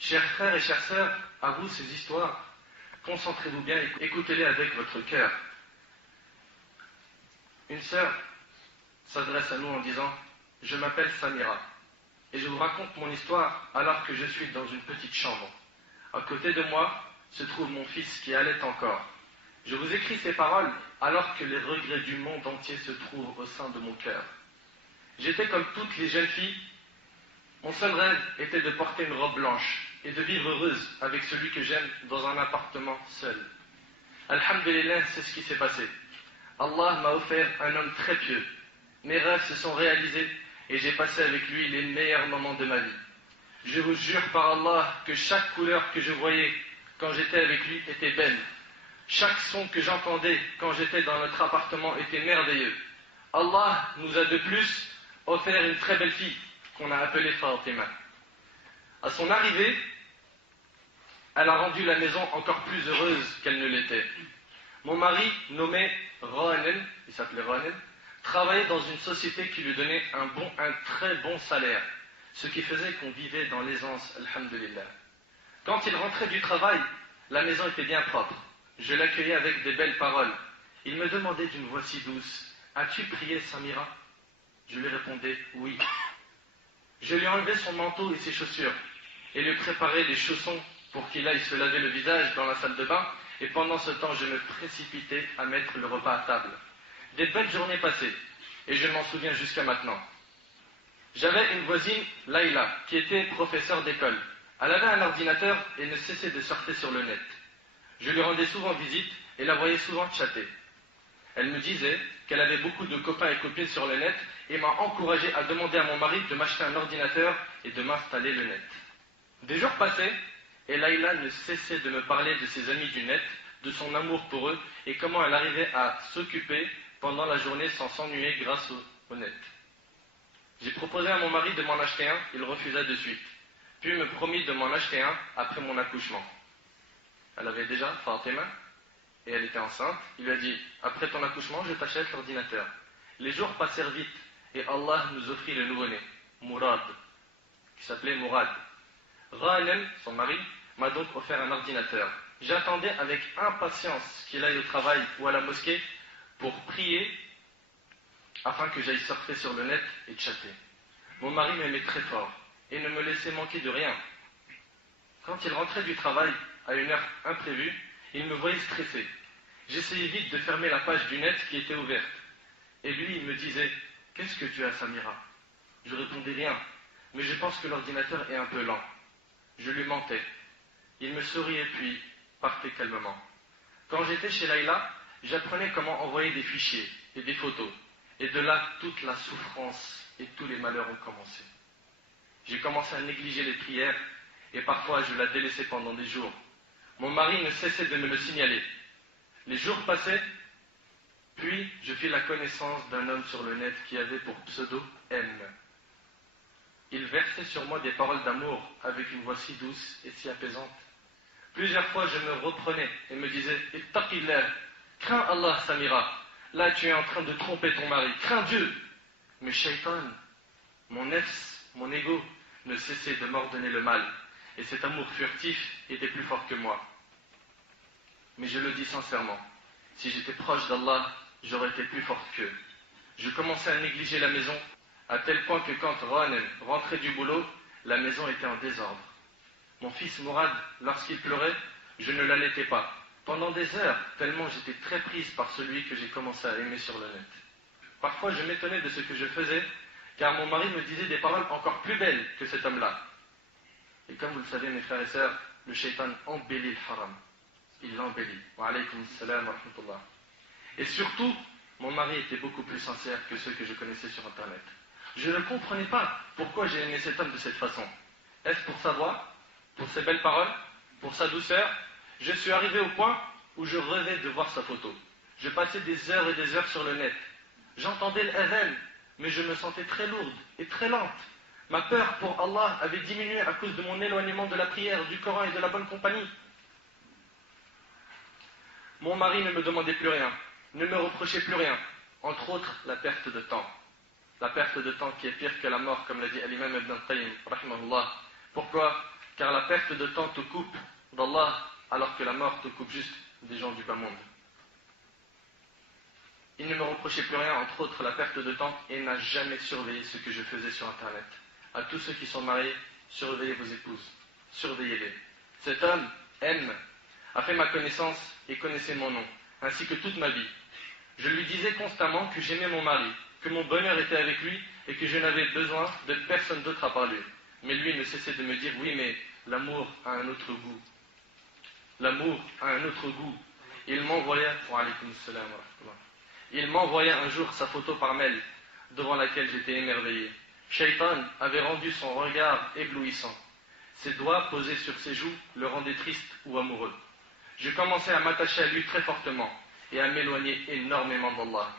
Chers frères et chères sœurs, à vous ces histoires, concentrez-vous bien et écoutez-les avec votre cœur. Une sœur s'adresse à nous en disant « Je m'appelle Samira et je vous raconte mon histoire alors que je suis dans une petite chambre. À côté de moi se trouve mon fils qui allait encore. Je vous écris ces paroles alors que les regrets du monde entier se trouvent au sein de mon cœur. J'étais comme toutes les jeunes filles. Mon seul rêve était de porter une robe blanche et de vivre heureuse avec celui que j'aime dans un appartement seul. Alhamdulillah, c'est ce qui s'est passé. Allah m'a offert un homme très pieux. Mes rêves se sont réalisés et j'ai passé avec lui les meilleurs moments de ma vie. Je vous jure par Allah que chaque couleur que je voyais quand j'étais avec lui était belle. Chaque son que j'entendais quand j'étais dans notre appartement était merveilleux. Allah nous a de plus offert une très belle fille qu'on a appelée Fatima. À son arrivée, elle a rendu la maison encore plus heureuse qu'elle ne l'était. Mon mari, nommé Rohanen, il s'appelait Rohanen, travaillait dans une société qui lui donnait un très bon salaire, ce qui faisait qu'on vivait dans l'aisance, alhamdulillah. Quand il rentrait du travail, la maison était bien propre. Je l'accueillais avec des belles paroles. Il me demandait d'une voix si douce, « As-tu prié, Samira ?» Je lui répondais, « Oui. » Je lui enlevais son manteau et ses chaussures, et lui préparais les chaussons pour qu'il aille se laver le visage dans la salle de bain, et pendant ce temps, je me précipitais à mettre le repas à table. Des belles journées passées, et je m'en souviens jusqu'à maintenant. J'avais une voisine, Laïla, qui était professeure d'école. Elle avait un ordinateur et ne cessait de surfer sur le net. Je lui rendais souvent visite et la voyais souvent chatter. Elle me disait qu'elle avait beaucoup de copains et copines sur le net et m'a encouragé à demander à mon mari de m'acheter un ordinateur et de m'installer le net. Des jours passaient et Laïla ne cessait de me parler de ses amis du net, de son amour pour eux et comment elle arrivait à s'occuper pendant la journée sans s'ennuyer grâce au net. J'ai proposé à mon mari de m'en acheter un, il refusa de suite. Puis il me promit de m'en acheter un après mon accouchement. Elle avait déjà Fatima et elle était enceinte. Il lui a dit, après ton accouchement, je t'achète l'ordinateur. Les jours passèrent vite et Allah nous offrit le nouveau-né, Mourad, qui s'appelait Mourad. Rahanem, son mari, m'a donc offert un ordinateur. J'attendais avec impatience qu'il aille au travail ou à la mosquée pour prier afin que j'aille surfer sur le net et chatter. Mon mari m'aimait très fort et ne me laissait manquer de rien. Quand il rentrait du travail à une heure imprévue, il me voyait stressé. J'essayais vite de fermer la page du net qui était ouverte. Et lui, il me disait « Qu'est-ce que tu as, Samira ?» Je répondais rien, mais je pense que l'ordinateur est un peu lent. Je lui mentais. Il me souriait puis partait calmement. Quand j'étais chez Laïla, j'apprenais comment envoyer des fichiers et des photos. Et de là, toute la souffrance et tous les malheurs ont commencé. J'ai commencé à négliger les prières et parfois je la délaissais pendant des jours. Mon mari ne cessait de me le signaler. Les jours passaient, puis je fis la connaissance d'un homme sur le net qui avait pour pseudo M. Il versait sur moi des paroles d'amour avec une voix si douce et si apaisante. Plusieurs fois je me reprenais et me disais « Ittaqillah, crains Allah, Samira. Là tu es en train de tromper ton mari, crains Dieu. » Mais Shaitan, mon nefs, mon ego, ne cessait de m'ordonner le mal. Et cet amour furtif était plus fort que moi. Mais je le dis sincèrement, si j'étais proche d'Allah, j'aurais été plus forte qu'eux. Je commençais à négliger la maison, à tel point que quand Rohanen rentrait du boulot, la maison était en désordre. Mon fils Mourad, lorsqu'il pleurait, je ne l'allaitais pas. Pendant des heures, tellement j'étais très prise par celui que j'ai commencé à aimer sur le net. Parfois je m'étonnais de ce que je faisais, car mon mari me disait des paroles encore plus belles que cet homme-là. Et comme vous le savez, mes frères et sœurs, le shaitan embellit le haram. Il l'embellit. Wa alaykum salam wa rahmatullah. Et surtout, mon mari était beaucoup plus sincère que ceux que je connaissais sur Internet. Je ne comprenais pas pourquoi j'ai aimé cet homme de cette façon. Est-ce pour sa voix, pour ses belles paroles, pour sa douceur? Je suis arrivé au point où je rêvais de voir sa photo. Je passais des heures et des heures sur le net. J'entendais l'adhan, mais je me sentais très lourde et très lente. Ma peur pour Allah avait diminué à cause de mon éloignement de la prière, du Coran et de la bonne compagnie. Mon mari ne me demandait plus rien, ne me reprochait plus rien, entre autres la perte de temps. La perte de temps qui est pire que la mort, comme l'a dit l'imam Ibn Qayyim, rahimahullah. Pourquoi? car la perte de temps te coupe d'Allah, alors que la mort te coupe juste des gens du bas monde. Il ne me reprochait plus rien, entre autres la perte de temps, et n'a jamais surveillé ce que je faisais sur Internet. À tous ceux qui sont mariés, surveillez vos épouses, surveillez-les. Cet homme, M, a fait ma connaissance et connaissait mon nom, ainsi que toute ma vie. Je lui disais constamment que j'aimais mon mari, que mon bonheur était avec lui et que je n'avais besoin de personne d'autre à part lui. Mais lui ne cessait de me dire, oui, mais l'amour a un autre goût. L'amour a un autre goût. Il m'envoyait un jour sa photo par mail, devant laquelle j'étais émerveillé. Shaitan avait rendu son regard éblouissant. Ses doigts posés sur ses joues le rendaient triste ou amoureux. Je commençais à m'attacher à lui très fortement et à m'éloigner énormément d'Allah.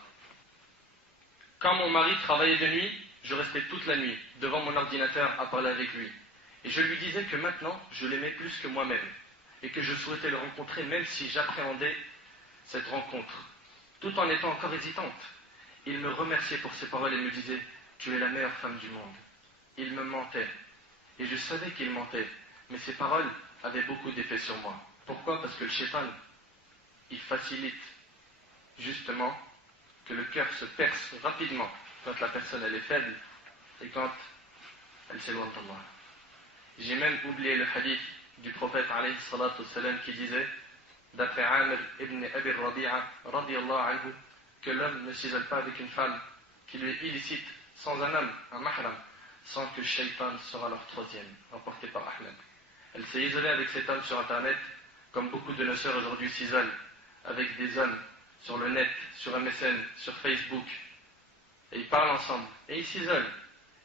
Quand mon mari travaillait de nuit, je restais toute la nuit devant mon ordinateur à parler avec lui. Et je lui disais que maintenant, je l'aimais plus que moi-même et que je souhaitais le rencontrer même si j'appréhendais cette rencontre, tout en étant encore hésitante. Il me remerciait pour ses paroles et me disait « Tu es la meilleure femme du monde ». Il me mentait. Et je savais qu'il mentait, mais ses paroles avaient beaucoup d'effet sur moi. Pourquoi? Parce que le shaitan, il facilite justement que le cœur se perce rapidement quand la personne elle est faible et quand elle s'éloigne d'Allah. J'ai même oublié le hadith du prophète alayhi salatu wassalam qui disait, d'après Amr ibn Abi Rabi'a radiyallahu anhu, que l'homme ne s'isole pas avec une femme qui lui est illicite sans un homme, un mahram, sans que Shaitan sera leur troisième, rapporté par Ahmed. Elle s'est isolée avec cet homme sur Internet, comme beaucoup de nos sœurs aujourd'hui s'isolent avec des hommes sur le net, sur MSN, sur Facebook. Et ils parlent ensemble, et ils s'isolent.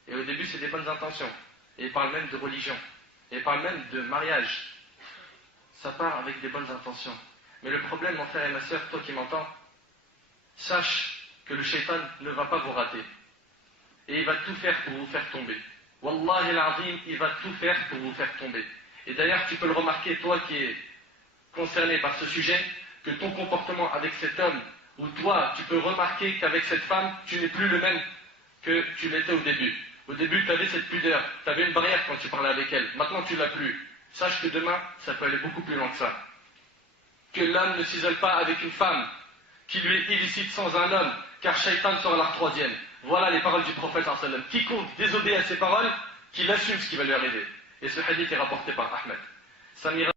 Et au début, c'est des bonnes intentions. Et ils parlent même de religion. Et ils parlent même de mariage. Ça part avec des bonnes intentions. Mais le problème, mon frère et ma sœur, toi qui m'entends, sache que le shaitan ne va pas vous rater. Et il va tout faire pour vous faire tomber. Wallahi al-azim, il va tout faire pour vous faire tomber. Et d'ailleurs, tu peux le remarquer, toi qui es concerné par ce sujet, que ton comportement avec cet homme, ou toi, tu peux remarquer qu'avec cette femme, tu n'es plus le même que tu l'étais au début. Au début, tu avais cette pudeur, tu avais une barrière quand tu parlais avec elle. Maintenant, tu ne l'as plus. Sache que demain, ça peut aller beaucoup plus loin que ça. Que l'homme ne s'isole pas avec une femme qui lui est illicite sans un homme, car Shaitan sera leur troisième. Voilà les paroles du prophète sallallahu alayhi wa sallam. Quiconque désobéit à ces paroles, qu'il assume ce qui va lui arriver. Et ce hadith est rapporté par Ahmed. Samira